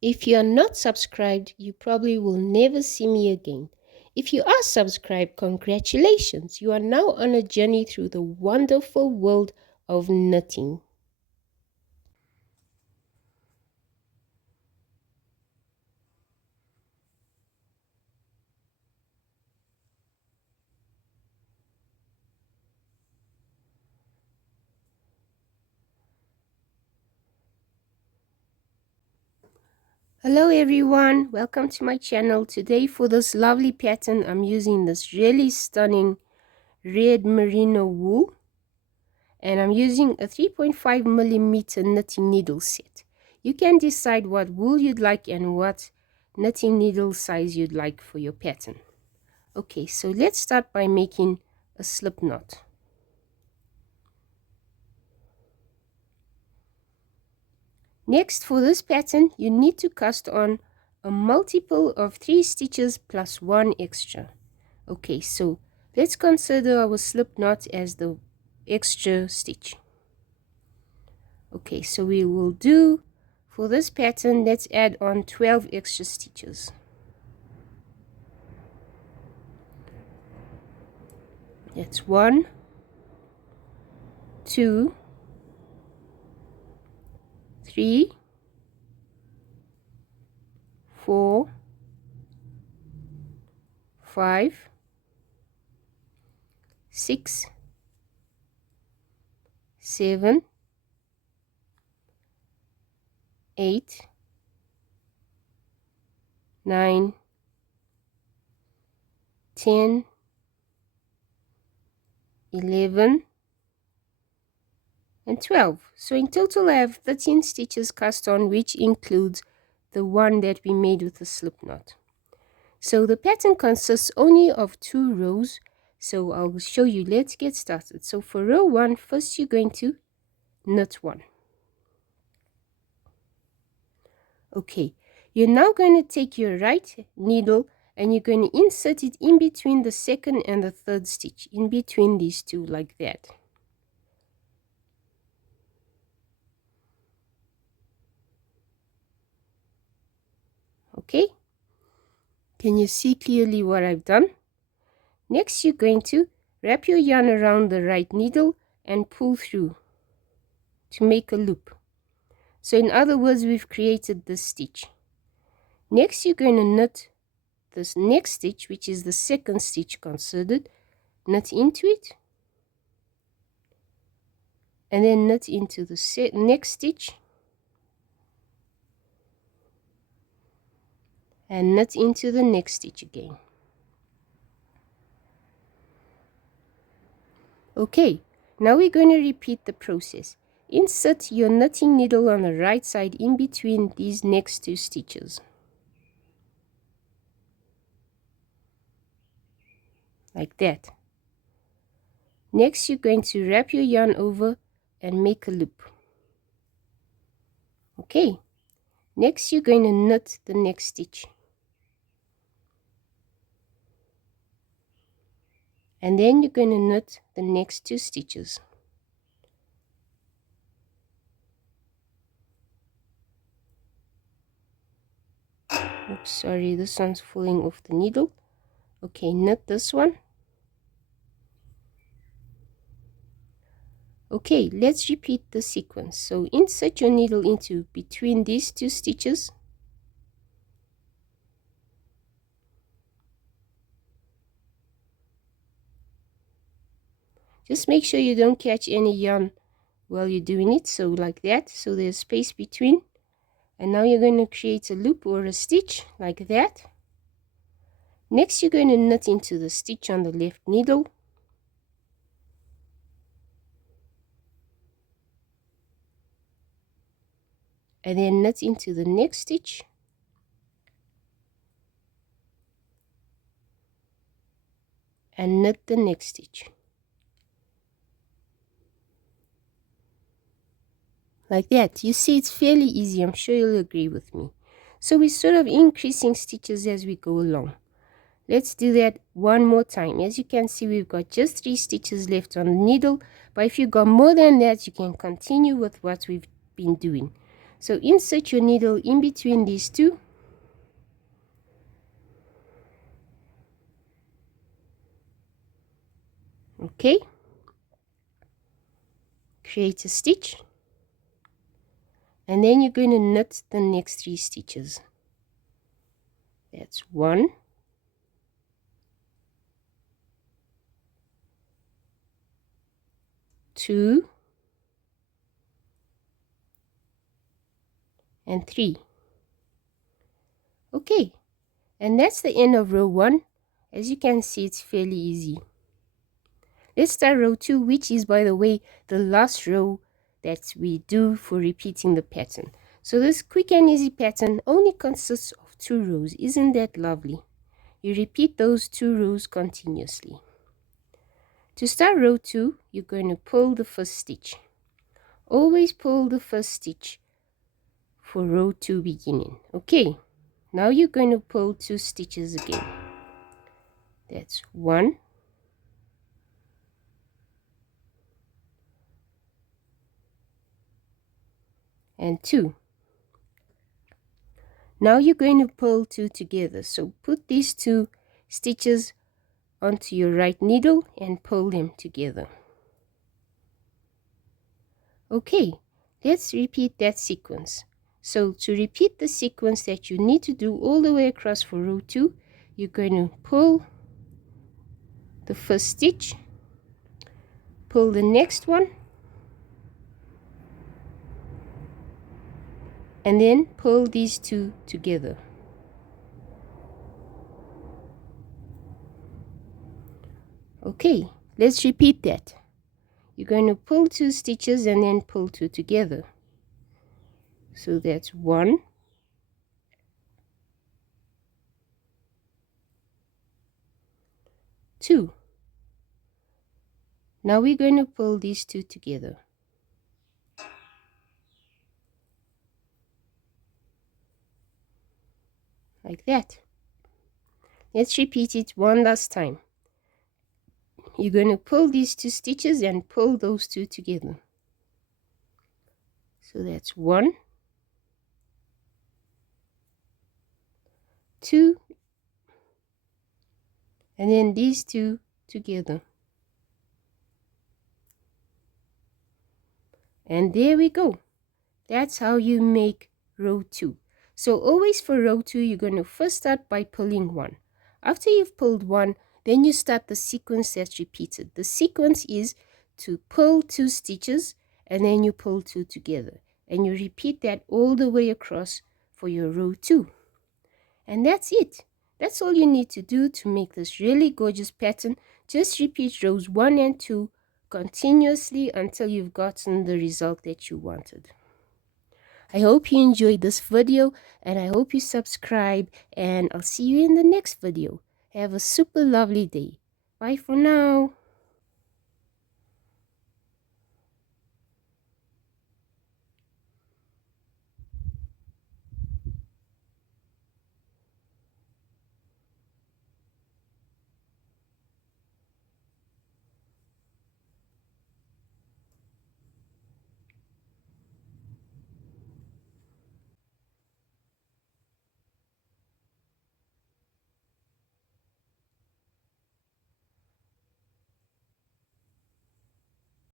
If you are not subscribed, you probably will never see me again. If you are subscribed, congratulations! You are now on a journey through the wonderful world of knitting. Hello everyone, welcome to my channel. Today for this lovely pattern, I'm using this really stunning red merino wool, and I'm using a 3.5 millimeter knitting needle set. You can decide what wool you'd like and what knitting needle size you'd like for your pattern. Okay, so let's start by making a slip knot. Next, for this pattern, you need to cast on a multiple of 3 stitches plus 1 extra. Okay, so let's consider our slip knot as the extra stitch. Okay, so we will do, for this pattern, let's add on 12 extra stitches. That's 1, 2, 3, 4, 5, 6, 7, 8, 9, 10, 11, and 12. So in total I have 13 stitches cast on, which includes the one that we made with the slip knot. So the pattern consists only of 2 rows, so I'll show you. Let's get started. So for row 1, first you're going to knit 1. Okay, you're now going to take your right needle and you're going to insert it in between the second and the third stitch, in between these two, like that. Okay, can you see clearly what I've done? Next, you're going to wrap your yarn around the right needle and pull through to make a loop. So in other words, we've created this stitch. Next, you're going to knit this next stitch, which is the second stitch considered, knit into it, and then knit into the next stitch, and knit into the next stitch again. Okay, now we're going to repeat the process. Insert your knitting needle on the right side in between these next 2 stitches, like that. Next, you're going to wrap your yarn over and make a loop. Okay, next you're going to knit the next stitch, and then you're going to knit the next 2 stitches. Oops, sorry, this one's falling off the needle. Okay, knit this one. Okay, let's repeat the sequence. So insert your needle into between these 2 stitches, just make sure you don't catch any yarn while you're doing it, so like that, so there's space between. And now you're going to create a loop or a stitch like that. Next, you're going to knit into the stitch on the left needle, and then knit into the next stitch, and knit the next stitch, like that. You see, it's fairly easy. I'm sure you'll agree with me. So we're sort of increasing stitches as we go along. Let's do that one more time. As you can see, we've got just 3 stitches left on the needle, but if you've got more than that, you can continue with what we've been doing. So insert your needle in between these two. Okay. Create a stitch. And then you're going to knit the next 3 stitches. That's 1, 2, and 3. Okay, and that's the end of row 1. As you can see, it's fairly easy. Let's start row 2, which is, by the way, the last row that we do for repeating the pattern. So this quick and easy pattern only consists of 2 rows. Isn't that lovely? You repeat those 2 rows continuously. To start row 2, you're going to pull the first stitch. Always pull the first stitch for row 2 beginning. Okay, now you're going to pull 2 stitches again. That's 1, and 2. Now you're going to pull 2 together. So put these 2 stitches onto your right needle and pull them together. Okay, let's repeat that sequence. So to repeat the sequence that you need to do all the way across for row 2, you're going to pull the first stitch, pull the next one, and then pull these 2 together. Okay, let's repeat that. You're going to pull 2 stitches and then pull 2 together. So that's 1, 2. Now we're going to pull these 2 together. Like that. Let's repeat it one last time. You're going to pull these 2 stitches and pull those 2 together. So that's 1, 2, and then these 2 together. And there we go. That's how you make row 2. So always for row 2, you're going to first start by pulling 1. After you've pulled 1, then you start the sequence that's repeated. The sequence is to pull 2 stitches and then you pull 2 together. And you repeat that all the way across for your row 2. And that's it. That's all you need to do to make this really gorgeous pattern. Just repeat rows 1 and 2 continuously until you've gotten the result that you wanted. I hope you enjoyed this video and I hope you subscribe, and I'll see you in the next video. Have a super lovely day. Bye for now.